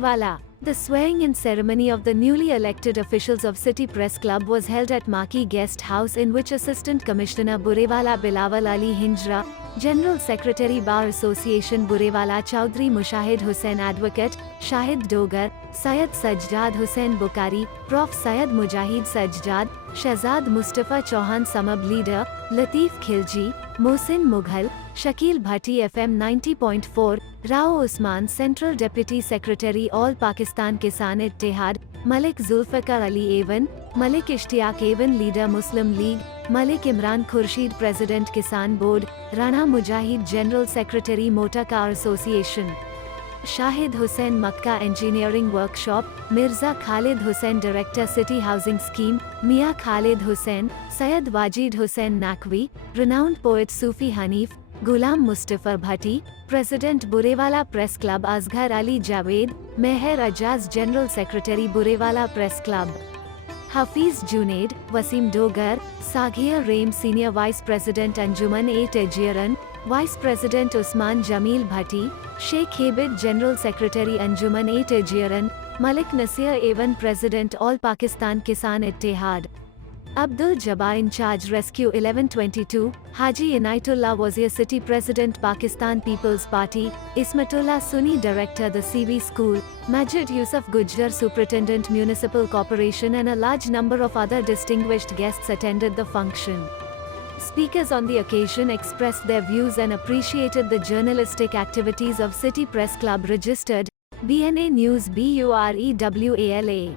Burewala. The swearing-in ceremony of the newly elected officials of City Press Club was held at Maki Guest House, in which Assistant Commissioner Burewala Bilawal Ali Hinjra, General Secretary Bar Association Burewala Chaudhry Mushahid Hussain Advocate, Shahid Dogar, Syed Sajjad Hussain Bukhari, Prof. Syed Mujahid Sajjad, Shahzad Mustafa Chauhan Samab Leader, Latif Khilji, Mohsin Mughal, Shakil Bhatti FM 90.4, Rao Usman Central Deputy Secretary All Pakistan Kisan Ittihad, Malik Zulfikar Ali Evan, Malik Ishtiyaq Evan Leader Muslim League, Malik Imran Khurshid President Kisan Board, Rana Mujahid General Secretary Motor Car Association, Shahid Hussain Makka Engineering Workshop, Mirza Khalid Hussain Director City Housing Scheme, Mia Khalid Hussain, Syed Wajid Hussain Naqvi, renowned poet Sufi Hanif, Ghulam Mustafa Bhatti, President Burewala Press Club Asghar Ali Javed, Meher Ajaz General Secretary Burewala Press Club, Hafiz Junaid, Wasim Dogar, Saghia Raim Senior Vice President Anjuman-e-Tejiran, Vice President Usman Jamil Bhatti, Sheikh Habib General Secretary Anjuman-e-Tejiran, Malik Nasir Evan President All Pakistan Kisan Ittihad, Abdul Jabbar in charge Rescue 1122, Haji Inayatullah Wazir City President Pakistan People's Party, Ismatullah Sunni Director the CV School, Majid Yusuf Gujjar Superintendent Municipal Corporation, and a large number of other distinguished guests attended the function. Speakers on the occasion expressed their views and appreciated the journalistic activities of City Press Club. Registered BNA News Burewala.